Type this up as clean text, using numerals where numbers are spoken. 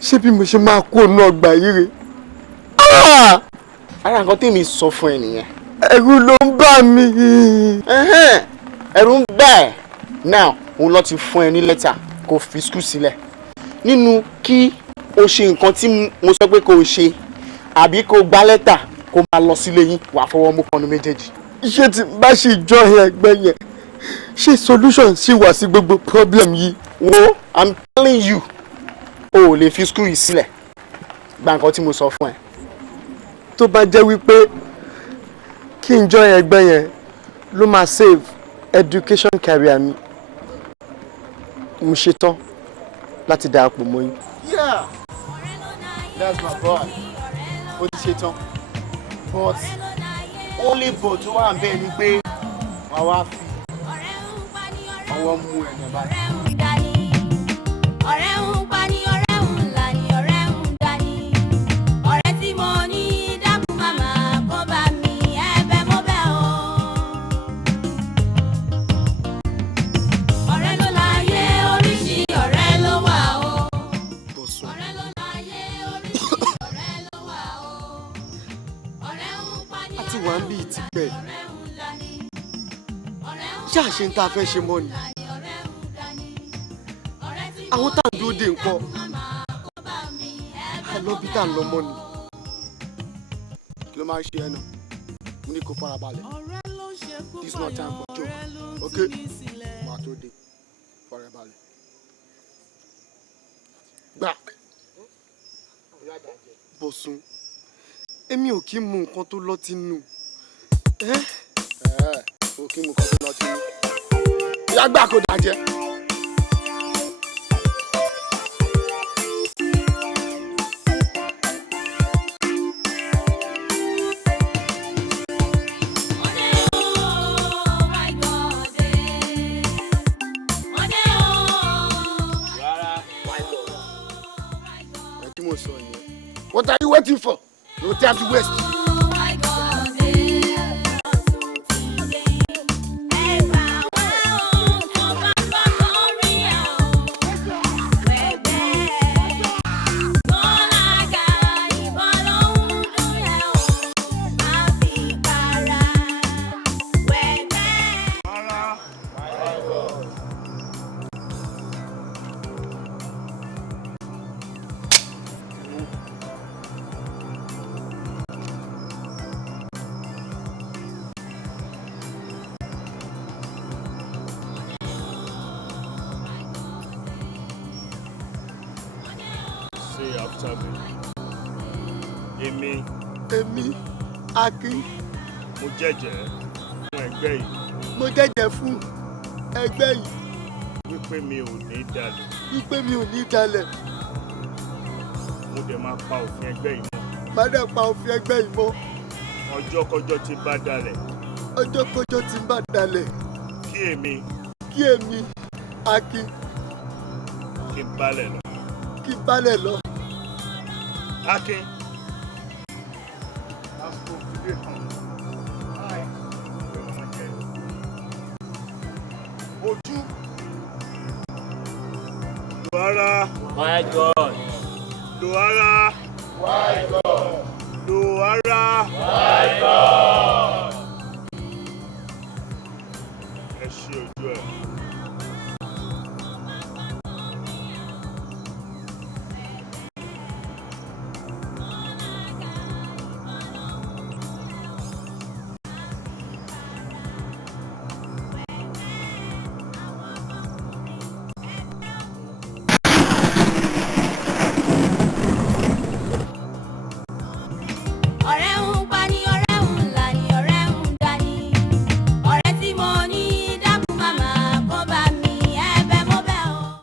ṣé bí mo ṣe máa kó inú ọgbà yìí rè. ara nǹkan tí mi sọ fún ẹ nìyẹn. ẹ̀rù ló ń bà mí. ẹ̀rù ń bà ẹ́ now òun lọ ti fún ẹ ní lẹ́tà kó fi skul sílẹ̀ nínú kí o ṣe nǹkan tí mo sọ pé kó o ṣe àbí kó o gba lẹ́tà kó máa lọ sílé yín wàá fọwọ́ mú pọnú méjèèjì. ṣé tí bá ṣe join ẹgbẹ́ yẹn ṣé solution sì wà sí gbogbo problem yìí. wo I'm telling you o ò lè fi skul yìí sílẹ̀ gba nǹkan tí mo sọ fún ẹ. tó bá jẹ́ wípé kí n join ẹgbẹ́ yẹn ló máa save education career mi mo ṣetán láti darapọ̀ mọ́ yín. Yeah, that's my boy. Ó ti ṣetán but only but tó wà ń bẹ́ẹ̀ ni pé wàá wá fi ọwọ́ mú ẹ̀ ní báyìí. wà ń bí ìtìpẹ́ ṣé àṣẹ ń tá a fẹ́ ṣe mọ́ ni àwọn tá à ń dúró dé nǹkan àlọ́bí tá à ń lọ mọ́ ni. kí ló máa ń ṣe ẹ náà mo ní kó fara balẹ̀ this is not time for joke okay wàá tó dé fara balẹ̀ gbà. Bọ̀sùn èmi ò kí mu nǹkan tó lọ́tí nù. o kí mu nǹkan tó lọ́tí nù. ìyá gbà kó dájẹ́. What are you waiting for? No time to waste. Èmi Akin. Mo jẹ́jẹ́ fún ẹgbẹ́ yìí. Mo jẹ́jẹ́ fún ẹgbẹ́ yìí. Wípé mi ò ní dalẹ̀. Wípé mi ò ní dalẹ̀. Mo dẹ̀ máa pa òfin ẹgbẹ́ yìí mọ́. Má dẹ̀ pa òfin ẹgbẹ́ yìí mọ́. Ọjọ́kọjọ́ tí bá dalẹ̀. Ọjọ́kọjọ́ tí bá dalẹ̀. Kí èmi. Akin. Kí n balẹ̀ lọ. Kí n balẹ̀ lọ. Akin. Ojú. Luara. My God. Luara. My God. Luara. My God.